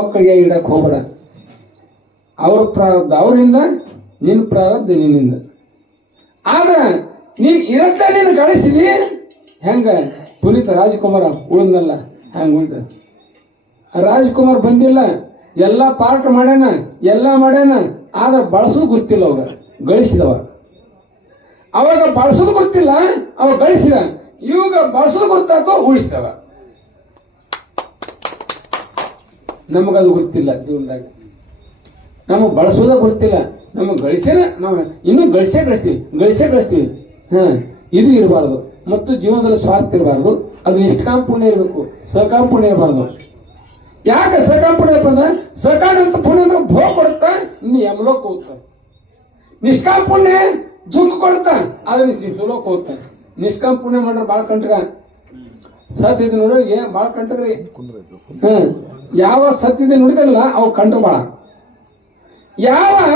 ಮಕ್ಕಳಿಗೆ ಇಡಕ್ ಹೋಗ್ಬೇಡ. ಅವ್ರ ಪ್ರಾರಬ್ಧ ಅವರಿಂದ ನಿನ್ನ ಪ್ರಾರಬ್ಧ ನಿನ್ನಿಂದ. ಆದ್ರ, ನೀನ್ ಇರತ್ತ ನೀನು ಗಳಿಸಿದಿ, ಹೆಂಗ? ಪುನೀತ ರಾಜಕುಮಾರ ಉಳಿದ್ನಲ್ಲ ಹಂಗ ಉಳಿದ? ರಾಜಕುಮಾರ್ ಬಂದಿಲ್ಲ, ಎಲ್ಲ ಪಾರ್ಟ್ ಮಾಡ್ಯಾನ, ಎಲ್ಲ ಮಾಡ್ಯಾನ, ಆದ್ರೆ ಬಳಸೋದು ಗೊತ್ತಿಲ್ಲ ಅವಾಗ, ಗಳಿಸಿದವ. ಅವಾಗ ಬಳಸೋದು ಗೊತ್ತಿಲ್ಲ ಅವ ಗಳಿಸಿದ. ಇವಾಗ ಬಳಸೋದು ಗೊತ್ತಾಕೋ ಉಳಿಸಿದವ. ನಮಗದು ಗೊತ್ತಿಲ್ಲ ಜೀವನದಾಗ. ನಮಗೆ ಬಳಸೋದ ಗೊತ್ತಿಲ್ಲ. ನಮಗೆ ಗಳಿಸ್ಯಾರ ನಾವು ಇನ್ನೂ ಗಳಿಸೇ ಗಳಿಸ್ತೀವಿ. ಗಳಿಸೇ ಗಳಿಸ್ತೀವಿ. ಹಾ, ಇದು ಇರಬಾರ್ದು. ಮತ್ತು ಜೀವನದಲ್ಲಿ ಸ್ವಾರ್ಥ ಇರಬಾರ್ದು. ಅದು ನಿಷ್ಕಾಮ ಪುಣ್ಯ ಇರಬೇಕು. ಸಕಾಮ ಪುಣ್ಯ ಇರಬಾರ್ದು. ಯಾಕೆ ಸಕಾಮ ಪುಣ್ಯ ಅಂದ್ರೆ ಸಕಾಮ ಅಂತ ಪುಣ್ಯ ಭೋಗ ಕೊಡುತ್ತಾ ನೀ ಯಮಲೋಕ ಹೋಗ್ತ ನಿಷ್ಕಾಮ ಪುಣ್ಯ ದುಃಖ ಕೊಡುತ್ತಾ, ಆದ್ರೆ ನೀ ಸುಲೋಕ ಹೋಗ್ತ ನಿಷ್ಕಾಮ ಪುಣ್ಯ ಮಾಡ್ರೆ ಬಾಳ ಕಂಟ್ಗ ಸತ್ ಇದು ನೋಡಿ ಏನ್ ಬಾಳ ಕಂಟಗ್ರಿ. ಹ್ಮ್. ಯಾವ ಸತ್ತಿದೆ ನುಡಿದಲ್ಲ ಅವು ಕಂಡು ಬಾಳ. ಯಾವ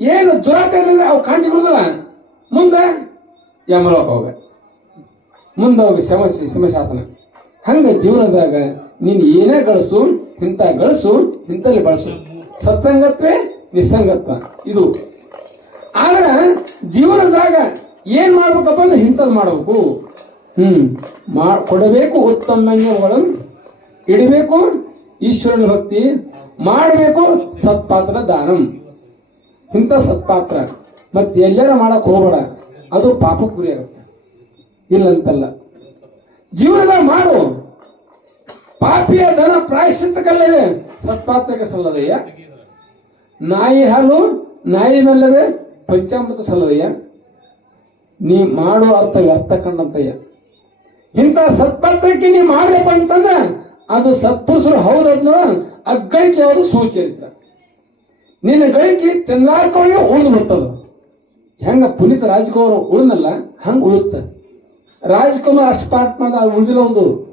ಏನು ದುರಾಚಾರದಿಂದ ಅವು ಕಂಡು ಬಿಡುದಲ್ಲ. ಮುಂದೆ ಯಮಲೋಕ ಹೋಗ. ಮುಂದೆ ಹೋಗಿ ಸಮಸ್ಯೆ ಸಿಂಹಶಾಸನ. ಹಂಗ ಜೀವನದಾಗ ನೀನ್ ಏನೇ ಗಳಿಸು ಇಂಥ ಗಳಿಸು ಇಂತಲ್ಲಿ ಬಳಸು. ಸತ್ಸಂಗತ್ವೇ ನಿಸ್ಸಂಗತ್ವ ಇದು. ಆದ್ರೆ ಜೀವನದಾಗ ಏನ್ ಮಾಡ್ಬೇಕಪ್ಪ ಅಂದ್ರೆ ಇಂಥದ್ದು ಮಾಡಬೇಕು. ಹ್ಮ್. ಮಾ ಕೊಡಬೇಕು ಉತ್ತಮಗಳನ್ನು ಇಡಬೇಕು, ಈಶ್ವರನ ಭಕ್ತಿ ಮಾಡಬೇಕು ಸತ್ಪಾತ್ರ ದಾನಂ. ಇಂಥ ಸತ್ಪಾತ್ರ. ಮತ್ತೆ ಎಲ್ಲರ ಮಾಡಕ್ ಹೋಗಬೇಡ. ಅದು ಪಾಪಕ್ಕೆ ಗುರಿ ಆಗುತ್ತೆ. ಇಲ್ಲಂತಲ್ಲ. ಜೀವನದಾಗ ಮಾಡು. ಪಾಪಿಯ ದನ ಪ್ರಾಯಶ್ಚಿತ್ತಕ್ಕಲ್ಲದೆ ಸತ್ಪಾತ್ರಕ್ಕೆ ಸಲ್ಲದಯ್ಯ. ನಾಯಿ ಹಾಲು, ನಾಯಿ ಮೇಲದೆ ಪಂಚಾಮೃತ ಸಲ್ಲದಯ್ಯ. ನೀ ಮಾಡೋ ಅರ್ಥ ವ್ಯರ್ಥ ಕಂಡಂತಯ್ಯ. ಇಂಥ ಸತ್ಪತ್ರಕ್ಕೆ ನೀವು ಮಾಡ್ರಪ್ಪ ಅಂತಂದ್ರೆ ಅದು ಸತ್ಪುರುಷರು ಹೌದನ್ನು ಅಗ್ಗಳಿಕೆ ಅವರು ಸೂಚಿಸ ನಿನ್ನ ಗಳಿಕೆ ಚಂದ್ರಾರ್ಕವಾಗಿ ಉಳಿದು ಬರ್ತದ. ಹೆಂಗ ಪುನೀತ್ ರಾಜ್ಕುಮಾರ್ ಉಳಿದಲ್ಲ ಹಂಗ ಉಳುತ್ತ. ರಾಜ್ಕುಮಾರ್ ಅಷ್ಟು ಪಾಠ ಮಾಡ ಉಳಿದಿಲ್ಲ ಒಂದು.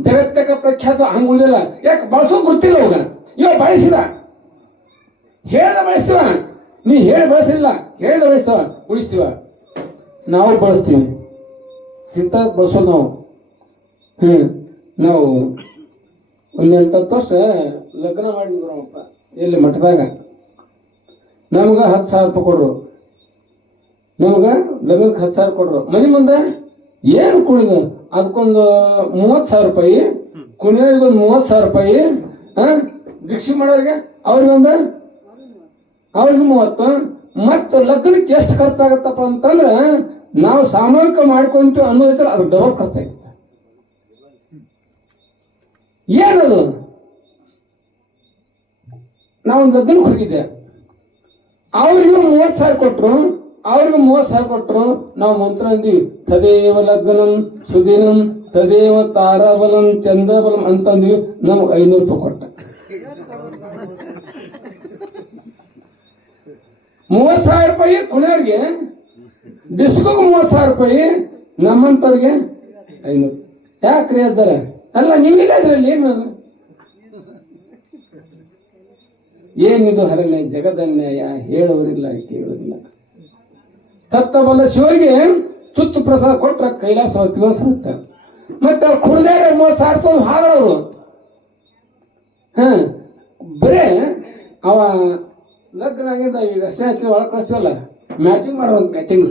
ಜಗತ್ತಕ ಪ್ರಖ್ಯಾತ ಹಂಗ ಉಳಿದಿಲ್ಲ. ಯಾಕೆ, ಬಳಸೋದು ಗೊತ್ತಿಲ್ಲ ಅವಾಗ ಇವ ಬಳಸಿದ. ಹೇಳ್ದ ಬಳಸ್ತೀವ. ನೀ ಹೇಳಿ ಬಳಸಿಲ್ಲ. ಹೇಳ್ದ ಬಳಸ್ತೀವ. ಉಳಿಸ್ತೀವ. ನಾವು ಬಳಸ್ತೀವಿ. ಇಂಥ ಬಳಸೋದು ನಾವು. ಹ್ಞೂ ನಾವು ಒಂದು ಎಂಟತ್ತು ವರ್ಷ ಲಗ್ನ ಮಾಡಿದ್ರು ನಮ್ಮಪ್ಪ. ಎಲ್ಲಿ ಮಠದಾಗ. ನಮ್ಗ ಹತ್ತು ಸಾವಿರ ರೂಪಾಯಿ ಕೊಡ್ರು. ನಮ್ಗ ಲಗ್ನಕ್ಕೆ ಹತ್ತು ಸಾವಿರ ಕೊಡ್ರು. ಮನೆ ಮುಂದೆ ಏನು ಕುಣಿದು? ಅದಕ್ಕೊಂದು ಮೂವತ್ತು ಸಾವಿರ ರೂಪಾಯಿ ಕುಣಿಯೋರಿಗೊಂದು ಮೂವತ್ತು ಸಾವಿರ ರೂಪಾಯಿ, ಹಾಂ? ಭಿಕ್ಷೆ ಮಾಡೋರಿಗೆ ಅವ್ರಿಗೊಂದು ಅವ್ರಿಗೆ ಮೂವತ್ತು. ಮತ್ತು ಲಗ್ನಕ್ಕೆ ಎಷ್ಟು ಖರ್ಚಾಗತ್ತಪ್ಪ ಅಂತಂದ್ರೆ ನಾವು ಸಾಮೂಹಿಕ ಮಾಡ್ಕೊಂತೀವಿ ಅನ್ನೋದಕ್ಕೆ ಅದು ಡಬಲ್ ಇದೆ. ಏನದು? ನಾವೊಂದು ಅದನ್ನು ಹೋಗಿದ್ದೆ. ಅವ್ರಿಗೂ ಮೂವತ್ತು ಸಾವಿರ ಕೊಟ್ರು. ಅವ್ರಿಗೂ ಮೂವತ್ತು ಸಾವಿರ ಕೊಟ್ರು. ನಾವು ಮಂತ್ರ ಅಂದ್ವಿ ತದೇವ ಲಗ್ನಂ ಸುದಿನಂ, ತದೇವ ತಾರಾಬಲಂ ಚಂದ್ರಬಲಂ ಅಂತಂದ್ವಿ. ನಮ್ಗೆ ಐನೂರು ರೂಪಾಯಿ ಕೊಟ್ಟ ಮೂವತ್ತು ಸಾವಿರ ರೂಪಾಯಿ ಕುಣಿಯವ್ರಿಗೆ ಡಿಸ್ಕೋಗೆ ಮೂವತ್ತು ಸಾವಿರ ರೂಪಾಯಿ ನಮ್ಮಂತವ್ರಿಗೆ ಐನೂರು. ಯಾಕ್ರಿ ಅದರ ಅಲ್ಲ, ನೀವಿಲ್ಲ ಅದ್ರಲ್ಲಿ, ಏನು? ಏನಿದು ಹರಣ್ಯ, ಜಗದನ್ಯಾಯ ಹೇಳುವುದಿಲ್ಲ ಸತ್ತ ತತ್ತಬಲ್ಲ ಶಿವರಿಗೆ ತುತ್ತು ಪ್ರಸಾದ ಕೊಟ್ರ ಕೈಲಾಸ ದಿವಸ ಅಂತ ಮತ್ತೆ ಅವ್ರು ಕುಡ್ದಾಗ ಮೂವತ್ತು ಸಾವಿರ ತೊಗೊಂಡು ಹಾಡೋರು ಹ, ಬರೇ ಅವ ಲಗ್ನ ಆಗಿದ್ದ ಈಗ ಅಷ್ಟೇ ಒಳಗೆ ಕಳಿಸ್ತೀವಲ್ಲ? ಮ್ಯಾಚಿಂಗ್ ಮಾಡುವಂತ ಮ್ಯಾಚಿಂಗ್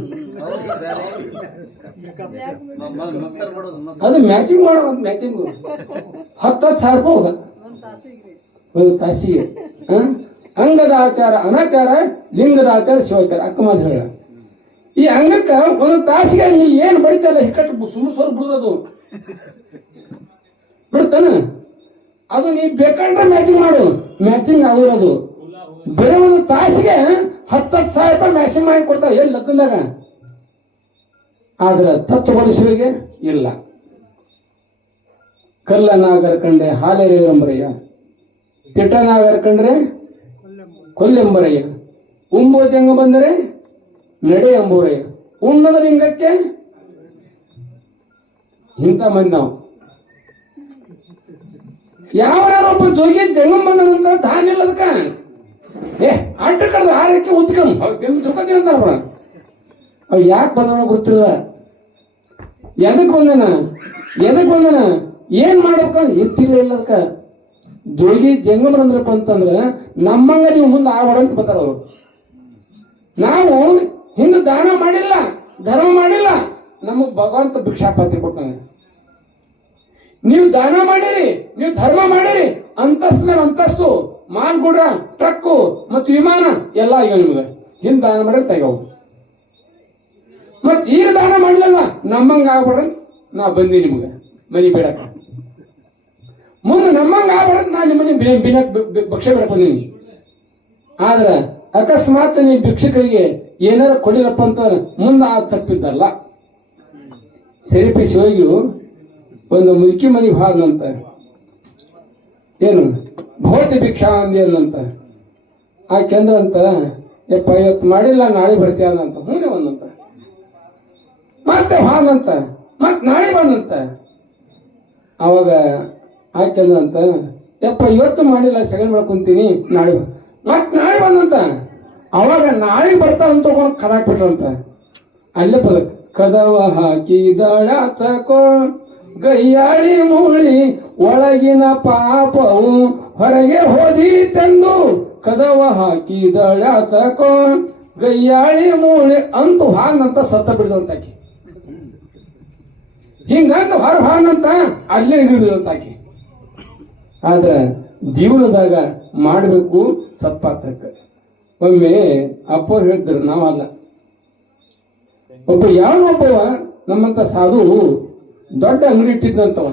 ಅದು ಮ್ಯಾಚಿಂಗ್ ಮಾಡುವಂತ ಮ್ಯಾಚಿಂಗ್ ಹತ್ತು ಹತ್ತು ಸಾವಿರ ರೂಪಾಯಿ ಒಂದು ತಾಸಿಗೆ? ಅಂಗದ ಆಚಾರ, ಅನಾಚಾರ, ಲಿಂಗದ ಆಚಾರ, ಶಿವಾಚಾರ. ಅಕ್ಕ ಮಾತು ಹೇಳ. ಈ ಅಂಗಕ್ಕ ಒಂದು ತಾಸಿಗೆ ನೀ ಏನ್ ಬಡಿತಲ್ಲ ಹಿಕ್ಕಟ್ಟು ಸುಮ್ಮ ಸ್ವಲ್ಪ ಬಿಡೋದು? ಬಿಡ್ತಾನ? ಅದು ನೀ ಬೇಕಂದ್ರೆ ಮ್ಯಾಚಿಂಗ್ ಮಾಡು. ಮ್ಯಾಚಿಂಗ್ ಆಗಿರೋದು ಬೇರೆ ಒಂದು ತಾಸಿಗೆ ಹತ್ತತ್ತು ಸಾವಿರ ರೂಪಾಯಿ ಮ್ಯಾಚಿಂಗ್ ಮಾಡಿ ಕೊಡ್ತಾರೆ. ಎಲ್ಲಿ ಲಗ್ನದಾಗ ಆದ್ರೆ ತತ್ವಬಲಿಸುವಿಗೆ ಇಲ್ಲ. ಕಂಡೆ ಹಾಲೆರೆಯಂಬರಯ್ಯ ತಿಟ್ಟ ನಾಗರ ಕಂಡ್ರೆ ಕೊಲ್ಲೆಂಬರಯ್ಯ. ಉಂಬೋಜಂಗ ಬಂದರೆ ನಡೆ ಎಂಬುವರಯ್ಯ ಉಣ್ಣದ ಲಿಂಗಕ್ಕೆ ಇಂಥ ಮಂದಿ ನಾವು. ಯಾವ ಒಬ್ಬ ಜೋಗಿ ಜಂಗಮ್ಮನ ಧಾನ್ಯ ಇಲ್ಲ ಅದಕ್ಕ ಏ ಅಡ್ಡ ಕಡ್ದು ಆರಕ್ಕೆ ಅವ್ರ. ಅವ್ ಯಾಕೆ ಬಂದವನ ಗೊತ್ತಿಲ್ಲ. ಎದಕ್ ಬಂದನ? ಎದಕ್ ಬಂದನ? ಏನ್ ಮಾಡಬೇಕ? ಎತ್ತಿಲ್ಲ ಇಲ್ಲ ಅದಕ್ಕ ಜೋಗಿ ಜಂಗಮರಂದ್ರಪ್ಪ ಅಂತಂದ್ರ ನಮ್ಮಂಗ ನೀವು ಮುಂದೆ ಆ ಅಂತ ಬರ್ತಾರ ಅವರು. ನಾವು ಹಿಂದೆ ದಾನ ಮಾಡಿಲ್ಲ, ಧರ್ಮ ಮಾಡಿಲ್ಲ, ನಮಗ್ ಭಗವಂತ ಭಿಕ್ಷಾಪಾತ್ರೆ ಕೊಟ್ಟಾನೆ ನೀವು ದಾನ ಮಾಡಿರಿ, ನೀವು ಧರ್ಮ ಮಾಡಿರಿ, ಅಂತಸ್ತ ಮೇಲೆ ಅಂತಸ್ತು. ಮಾನ್ಗುಡ್ರ ಟ್ರಕ್ಕು ಮತ್ತು ವಿಮಾನ ಎಲ್ಲ ಈಗ ನಿಮ್ಗೆ. ಹಿಂದ್ ದಾನ ಮಾಡಿ ತೆಗವು ಮತ್ ಈಗ ದಾನ ಮಾಡಲಿಲ್ಲ ನಮ್ಮಂಗ ಆಗ್ಬೇಡ ನಾ ಬಂದಿ ನಿಮ್ಗೆ. ಮನಿ ಬೇಡಕ ಮುಂದೆ ನಮ್ಮಂಗ ಆಗ್ಬೇಡ ನಾ ನಿಮ್ಮನೆ ಬಿನಕ್ ಭಕ್ಷ್ಯ ಬೇಡಕ್ ಬಂದೀನಿ ಆದ್ರ ಅಕಸ್ಮಾತ್ ನೀ ಭಿಕ್ಷಕರಿಗೆ ಏನಾರ ಕೊಡಿರಪ್ಪ ಅಂತ ಮುಂದ ಆ ತಪ್ಪಿದ್ದಲ್ಲ. ಸರಿಪಿ ಶಿವಗಿಯು ಒಂದು ಮುದುಕಿ ಮನೆಗೆ ಹಾದಂತ ಏನು? ಭೋಟಿ ಭಿಕ್ಷಾ ಅಂದಿ ಆ ಕೇಂದ್ರ ಅಂತ ಯಪ್ಪ ಇವತ್ತು ಮಾಡಿಲ್ಲ, ನಾಳೆ ಬರ್ತೀಯ ಅಂತ. ಹ್ಞೂ ಒಂದಂತ ಮತ್ತೆ ಹಾಗಂತ, ಮತ್ ನಾಳೆ ಬಂದಂತ. ಅವಾಗ ಆಕೆಂದಂತ ಯಪ್ಪ ಇವತ್ತು ಮಾಡಿಲ್ಲ, ಸೆಕೆಂಡ್ ಕುಂತೀನಿ, ನಾಳೆ ಮತ್ತೆ ಮತ್ ನಾಳೆ ಬಂದಂತ. ಅವಾಗ ನಾಳೆ ಬರ್ತಾವ ಅಂತ ತಗೊಂಡು ಕದಾಕ್ಬಿಟ್ರಂತ ಅಲ್ಲೇ ಪದ ಕದವ ಹಾಕಿ ದಳ ತಕೋ, ಗೈಯಾಳಿ ಮೂಳಿ, ಒಳಗಿನ ಪಾಪವು ಹೊರಗೆ ಹೋದೀತೆಂದು ಕದವ ಹಾಕಿ ದಳ ತಕೋ ಗಯ್ಯಾಳಿ ಮೂಳೆ ಅಂತೂ ಹಾಗಂತ ಸತ್ತ ಬಿಡದಂತಾಕಿ. ಹಿಂಗಂತ ಹೊರ ಹಾಗಂತ ಅಲ್ಲೇ ಹಿಡಿದಂತಾಕಿ ಆದ್ರ ಜೀವನದಾಗ ಮಾಡಬೇಕು ಸತ್ಪಾತ್ರಕ್ಕೆ. ಒಮ್ಮೆ ಅಪ್ಪ ಹೇಳಿದ್ರು ನಾವಲ್ಲ. ಒಬ್ಬ ಯಾವ ಒಬ್ಬವ ನಮ್ಮಂತ ಸಾಧು ದೊಡ್ಡ ಅಂಗಡಿ ಇಟ್ಟಿದ್ದಂತವ